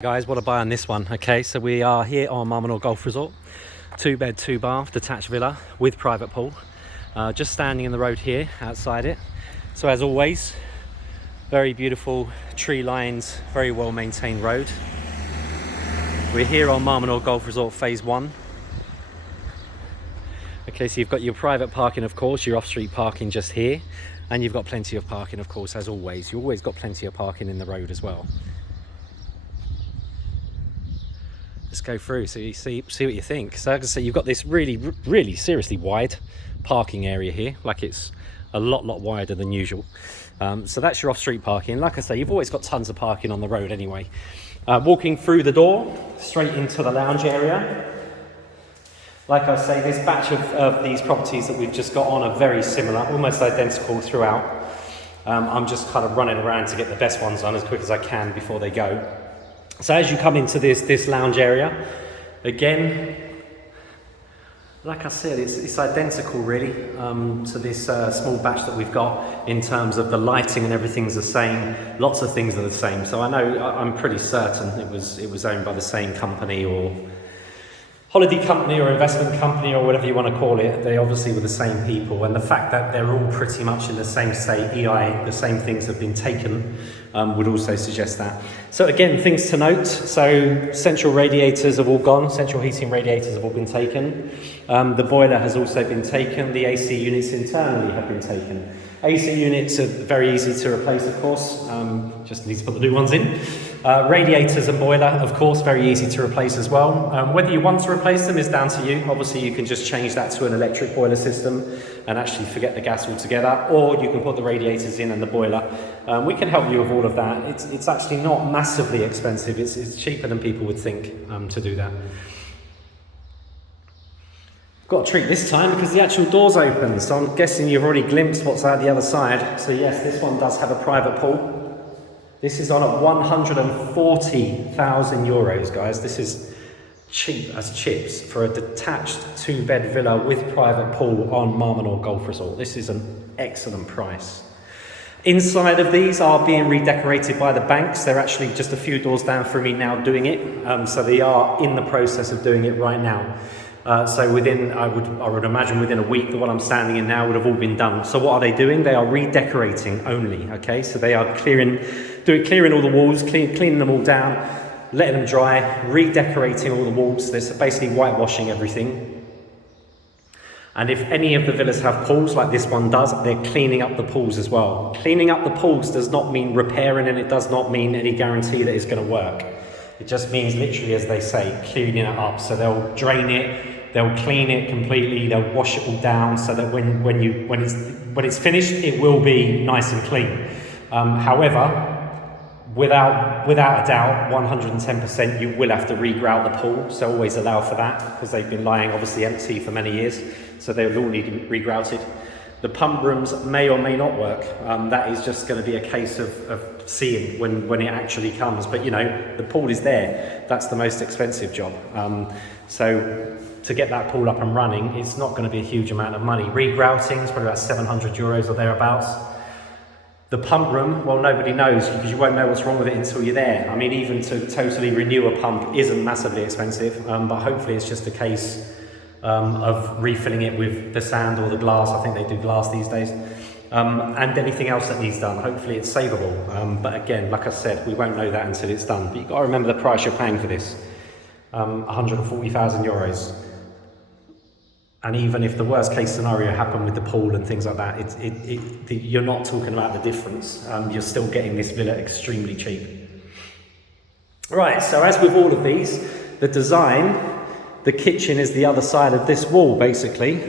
Guys, what a buy on this one. Okay, so we are here on Menor Golf Resort, 2-bed 2-bath detached villa with private pool, just standing in the road here outside it. So as always, very beautiful tree lines, very well maintained road. We're here on Menor Golf Resort phase 1. Okay, so you've got your private parking, of course, your off-street parking just here, and you've got plenty of parking, of course, as always. You always got plenty of parking in the road as well. Let's go through so you see what you think. So like I say, you've got this really seriously wide parking area here, like it's a lot wider than usual. So that's your off-street parking. Like I say, you've always got tons of parking on the road anyway. Walking through the door straight into the lounge area. Like I say, this batch of these properties that we've just got on are very similar, almost identical throughout. I'm just kind of running around to get the best ones on as quick as I can before they go. So as you come into this lounge area, again, like I said, it's identical really to this small batch that we've got in terms of the lighting, and everything's the same. Lots of things are the same. So I'm pretty certain it was owned by the same company or holiday company or investment company or whatever you want to call it. They obviously were the same people, and the fact that they're all pretty much in the same state, the same things have been taken, would also suggest that. So again, things to note. So central radiators have all gone, central heating radiators have all been taken. The boiler has also been taken. The AC units internally have been taken. AC units are very easy to replace, of course, just need to put the new ones in. Radiators and boiler, of course, very easy to replace as well. Whether you want to replace them is down to you. Obviously, you can just change that to an electric boiler system and actually forget the gas altogether, or you can put the radiators in and the boiler. We can help you with all of that. It's actually not massively expensive. It's cheaper than people would think to do that. Got a treat this time because the actual door's open, so I'm guessing you've already glimpsed what's out the other side. So yes, this one does have a private pool. This is on at 140,000 euros, guys. This is cheap as chips for a detached 2-bed villa with private pool on Menor Golf Resort. This is an excellent price. Inside of these are being redecorated by the banks. They're actually just a few doors down from me now doing it. So they are in the process of doing it right now. So within, I would imagine within a week, the one I'm standing in now would have all been done. So what are they doing? They are redecorating only, okay? So they are clearing all the walls, cleaning them all down, letting them dry, redecorating all the walls. They're basically whitewashing everything. And if any of the villas have pools, like this one does, they're cleaning up the pools as well. Cleaning up the pools does not mean repairing, and it does not mean any guarantee that it's going to work. It just means literally, as they say, cleaning it up. So they'll drain it, they'll clean it completely, they'll wash it all down so that when it's finished, it will be nice and clean. However, without a doubt, 110%, you will have to regrout the pool. So always allow for that, because they've been lying obviously empty for many years. So they will all need to be regrouted. The pump rooms may or may not work. That is just going to be a case of seeing when it actually comes. But you know, the pool is there. That's the most expensive job. So to get that pool up and running, it's not going to be a huge amount of money. Regrouting is probably about 700 euros or thereabouts. The pump room, well, nobody knows, because you won't know what's wrong with it until you're there. I mean, even to totally renew a pump isn't massively expensive, but hopefully it's just a case of refilling it with the sand or the glass. I think they do glass these days. And anything else that needs done, hopefully it's savable. But again, like I said, we won't know that until it's done. But you've got to remember the price you're paying for this, 140,000 euros. And even if the worst case scenario happened with the pool and things like that, you're not talking about the difference. You're still getting this villa extremely cheap. Right, so as with all of these, the design, the kitchen is the other side of this wall, basically.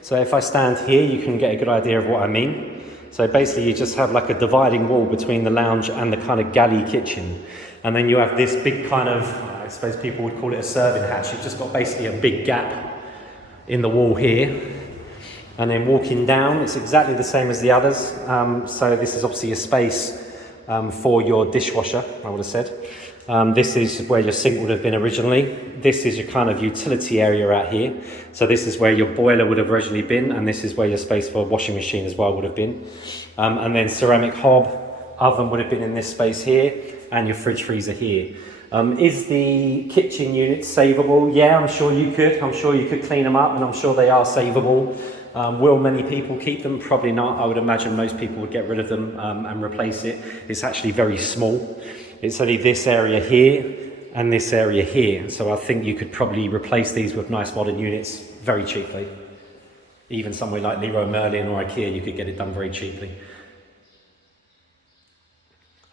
So if I stand here, you can get a good idea of what I mean. So basically, you just have like a dividing wall between the lounge and the kind of galley kitchen. And then you have this big kind of, I suppose people would call it a serving hatch. You've just got basically a big gap in the wall here. And then walking down, it's exactly the same as the others. So this is obviously a space for your dishwasher, I would have said. This is where your sink would have been originally. This is your kind of utility area out here. So this is where your boiler would have originally been, and this is where your space for a washing machine as well would have been. And then ceramic hob, oven would have been in this space here, and your fridge freezer here. Is the kitchen unit savable? Yeah, I'm sure you could. I'm sure you could clean them up, and I'm sure they are savable. Will many people keep them? Probably not. I would imagine most people would get rid of them and replace it. It's actually very small. It's only this area here and this area here. So I think you could probably replace these with nice modern units very cheaply. Even somewhere like Leroy Merlin or IKEA, you could get it done very cheaply.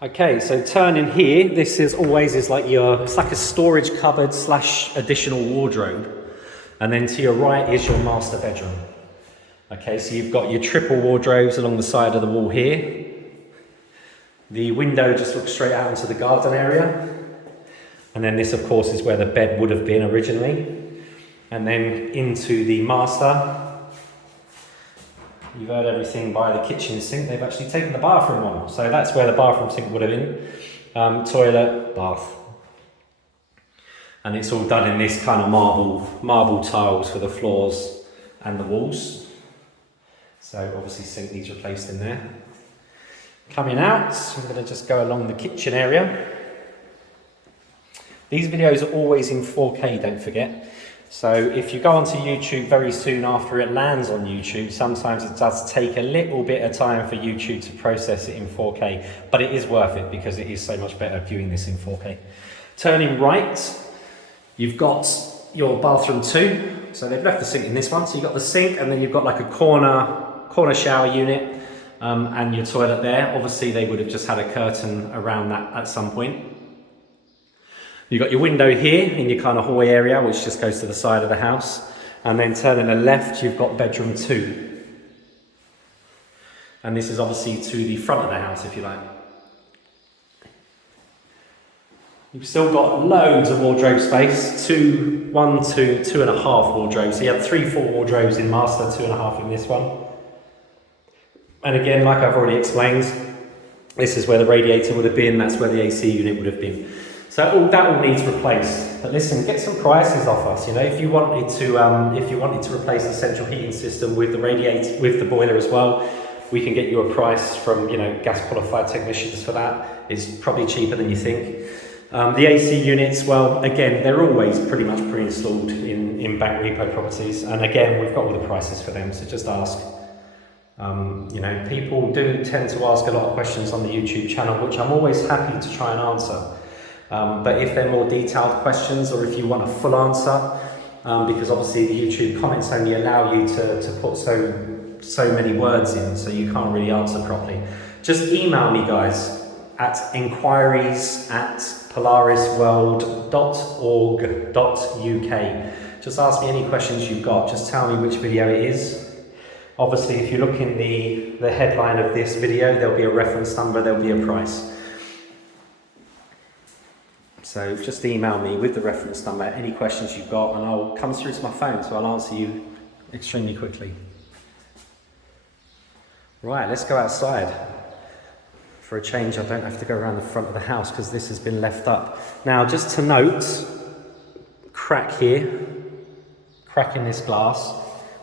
Okay, so turning here, this is always it's like a storage cupboard / additional wardrobe. And then to your right is your master bedroom. Okay, so you've got your triple wardrobes along the side of the wall here. The window just looks straight out into the garden area. And then this, of course, is where the bed would have been originally. And then into the master. You've heard everything by the kitchen sink. They've actually taken the bathroom on. So that's where the bathroom sink would have been. Toilet, bath. And it's all done in this kind of marble tiles for the floors and the walls. So obviously sink needs replaced in there. Coming out, I'm going to just go along the kitchen area. These videos are always in 4K, don't forget. So if you go onto YouTube very soon after it lands on YouTube, sometimes it does take a little bit of time for YouTube to process it in 4K, but it is worth it because it is so much better viewing this in 4K. Turning right, you've got your bathroom too. So they've left the sink in this one. So you've got the sink and then you've got like a corner shower unit and your toilet there. Obviously they would have just had a curtain around that at some point. You've got your window here in your kind of hallway area, which just goes to the side of the house. And then turning the left, you've got bedroom 2. And this is obviously to the front of the house, if you like. You've still got loads of wardrobe space. 1, 2, 2.5 wardrobes. So you have 3 full wardrobes in master, 2.5 in this one. And again, like I've already explained, this is where the radiator would have been, that's where the AC unit would have been. So that all needs replaced. But listen, get some prices off us. You know, if you wanted to replace the central heating system with the radiator, with the boiler as well, we can get you a price from gas qualified technicians for that. It's probably cheaper than you think. The AC units, well, again, they're always pretty much pre-installed in bank repo properties, and again, we've got all the prices for them. So just ask. People do tend to ask a lot of questions on the YouTube channel, which I'm always happy to try and answer. But if they're more detailed questions or if you want a full answer, because obviously the YouTube comments only allow you to put so many words in, so you can't really answer properly. Just email me, guys, at inquiries@polarisworld.org.uk. Just ask me any questions you've got. Just tell me which video it is. Obviously, if you look in the headline of this video, there'll be a reference number, there'll be a price. So just email me with the reference number, any questions you've got, and I'll come through to my phone, so I'll answer you extremely quickly. Right, let's go outside. For a change, I don't have to go around the front of the house because this has been left up. Now, just to note, crack here, crack in this glass,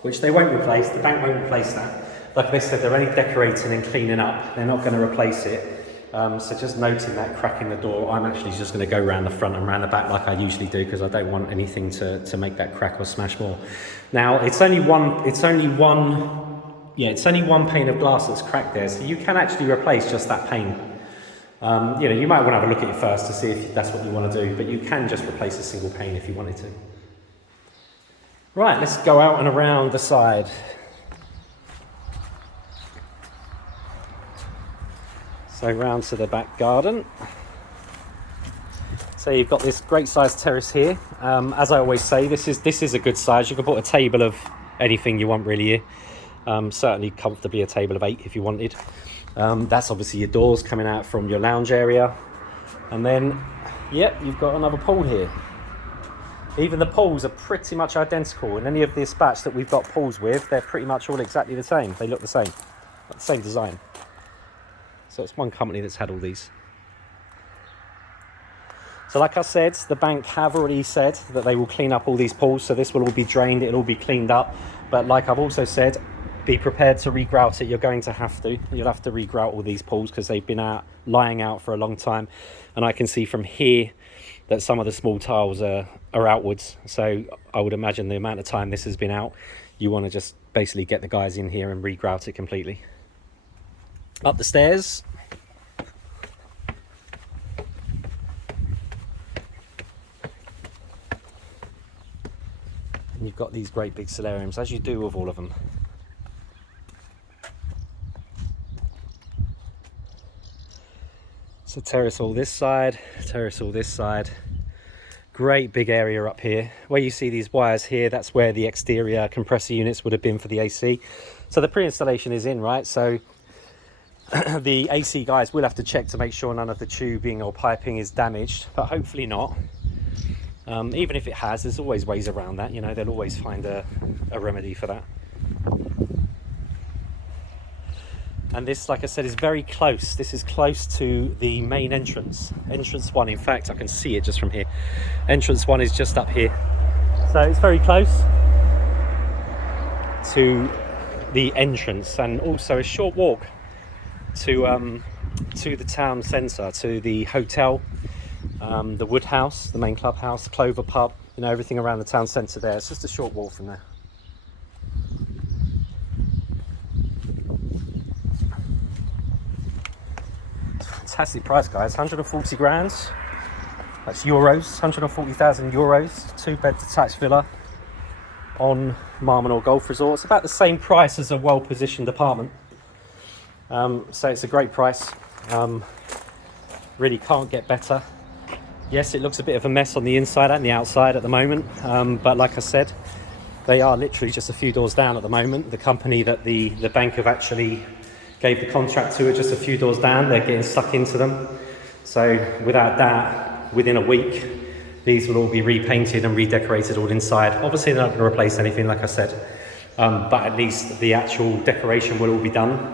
which they won't replace, the bank won't replace that. Like I said, they're only decorating and cleaning up, they're not going to replace it. So just noting that crack in the door, I'm actually just going to go around the front and around the back like I usually do because I don't want anything to make that crack or smash more. Now it's only one pane of glass that's cracked there, so you can actually replace just that pane. You might want to have a look at it first to see if that's what you want to do, but you can just replace a single pane if you wanted to. Right, let's go out and around the side. So round to the back garden. So you've got this great sized terrace here. As I always say, this is a good size. You can put a table of anything you want really here. Certainly comfortably a table of 8 if you wanted. That's obviously your doors coming out from your lounge area. And then, you've got another pool here. Even the pools are pretty much identical. In any of this batch that we've got pools with, they're pretty much all exactly the same. They look the same, the same design. So it's one company that's had all these. So like I said, the bank have already said that they will clean up all these pools. So this will all be drained, it'll all be cleaned up. But like I've also said, be prepared to regrout it. You're going to have to. You'll have to regrout all these pools because they've been lying out for a long time. And I can see from here that some of the small tiles are outwards. So I would imagine the amount of time this has been out, you want to just basically get the guys in here and regrout it completely. Up the stairs. And you've got these great big solariums, as you do with all of them. So terrace all this side, terrace all this side. Great big area up here. Where you see these wires here, that's where the exterior compressor units would have been for the AC. So the pre-installation is in, right? So the AC guys will have to check to make sure none of the tubing or piping is damaged, but hopefully not. Even if it has, there's always ways around that, you know, they'll always find a remedy for that. And this, like I said, is very close. This is close to the main entrance. Entrance 1, in fact, I can see it just from here. Entrance 1 is just up here. So it's very close to the entrance, and also a short walk to the town centre, to the hotel, the Woodhouse, the main clubhouse, Clover pub, you know, everything around the town centre there. It's just a short walk from there. Fantastic price, guys. 140 grand. That's euros. 140,000 euros. 2-bed detached villa on Menor Golf Resort. It's about the same price as a well-positioned apartment. So it's a great price. Really can't get better. Yes, it looks a bit of a mess on the inside and the outside at the moment, but like I said, they are literally just a few doors down at the moment. The company that the bank have actually gave the contract to are just a few doors down. They're getting stuck into them. So without that, within a week, these will all be repainted and redecorated all inside. Obviously they're not going to replace anything, like I said, but at least the actual decoration will all be done.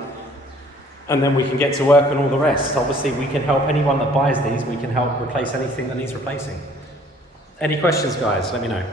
And then we can get to work on all the rest. Obviously we can help anyone that buys these, we can help replace anything that needs replacing. Any questions, guys? Let me know.